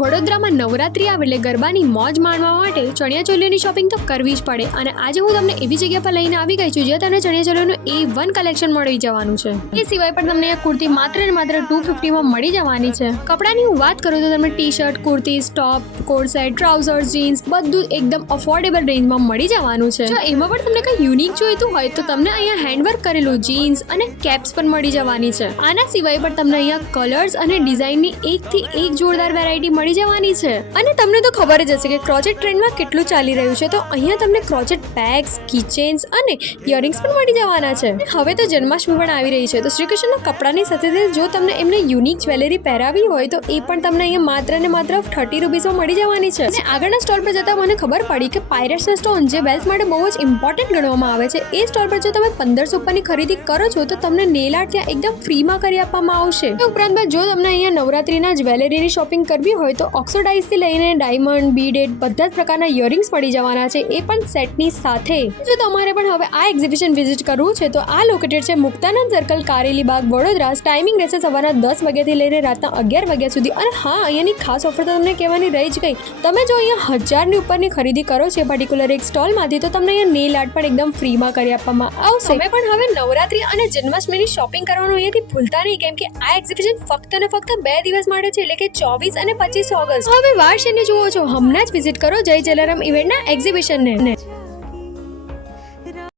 વડોદરામાં નવરાત્રી આવે એટલે ગરબાની મોજ માણવા માટે ચણિયાચોલીઓની શોપિંગ તો કરવી જ પડે અને આજે હું તમને એવી જગ્યા પર લઈને આવી ગઈ છું જ્યાં તમને ચણિયાચોલીઓનું A1 કલેક્શન મળી જવાનું છે. એ સિવાય પણ તમને અહીંયા કુર્તી માત્ર ને માત્ર 250 માં મળી જવાની છે. કપડાની હું વાત કરું તો તમને ટી-શર્ટ, કુર્તી, ટોપ, કોટ સેટ, ટ્રાઉઝર્સ, જીન્સ બધું એકદમ અફોર્ડેબલ રેન્જમાં મળી જવાનું છે. જો એમાં પણ તમને કંઈ યુનિક જોઈતું હોય તો તમને અહીંયા હેન્ડવર્ક કરેલું જીન્સ અને કેપ્સ પણ મળી જવાની છે. આના સિવાય પણ તમને અહીંયા કલર્સ અને ડિઝાઇનની એકથી એક જોરદાર વેરાયટી મળી જવાની છે. અને તમને તો ખબર જ હશે કે ક્રોચેટ ટ્રેન્ડમાં કેટલું ચાલી રહ્યું છે, તો અહીંયા તમને ક્રોચેટ બેગ્સ, કીચેન્સ અને ઇયરિંગ્સ પણ મળી જવાના છે. હવે તો જન્માષ્ટમી પણ આવી રહી છે, તો શ્રી કૃષ્ણના કપડાની સાથે જો તમને એમને યુનિક જ્વેલરી પહેરાવી હોય તો એ પણ તમને અહીંયા માત્ર ને માત્ર 30 રૂપીસમાં મળી જવાની છે. અને આગળના સ્ટોલ પર જતા મને ખબર પડી કે પાયરેટ્સના સ્ટોન જે વેલ્થ માટે બહુ જ ઇમ્પોર્ટન્ટ ગણવામાં આવે છે, એ સ્ટોલ પર જો તમે 1500 રૂપિયાની ખરીદી કરો છો તો તમને નેલ આર્ટ ત્યાં એકદમ ફ્રીમાં કરી આપવામાં આવશે. એ ઉપરાંત જો તમને અહીંયા નવરાત્રીના જ્વેલરીની શોપિંગ કરવી હોય તો ઓક્સોડાઇઝથી લઈને ડાયમંડ, બીડેડ બધા જ પ્રકારના ઇયરિંગ્સ પડી જવાના છે, એ પણ સેટની સાથે. જો તમારે પણ હવે આ એક્ઝિબિશન વિઝિટ કરવું છે તો આ લોકેટેડ છે મુક્તાનંદ સર્કલ, કારેલી બાગ, વડોદરા. ટાઈમિંગ રહેશે સવારના 10 વાગ્યાથી લઈને રાતના 11 વાગ્યા સુધી. અને હા, અહીંયાની ખાસ ઓફર તો તમને કહેવાની રહી જ ગઈ. તમે જો અહીંયા 1000ની ઉપરની ખરીદી કરો છો પર્ટિક્યુલર એક સ્ટોલમાંથી તો તમને અહીંયા નેલ આર્ટ પણ એકદમ ફ્રીમાં કરી આપવામાં આવશે. તમે પણ હવે નવરાત્રી અને જન્માષ્ટમીની શોપિંગ કરવાનું અહીંયાથી ભૂલતા નહીં, કેમ કે આ એક્ઝિબિશન ફક્ત ને ફક્ત 2 દિવસ માટે છે, એટલે કે 24 અને 25 ઓગસ્ટ. હવે વાર શેને જુઓ છો, હમણાં જ વિઝિટ કરો જય જલારામ ઇવેન્ટના એક્ઝિબિશનને.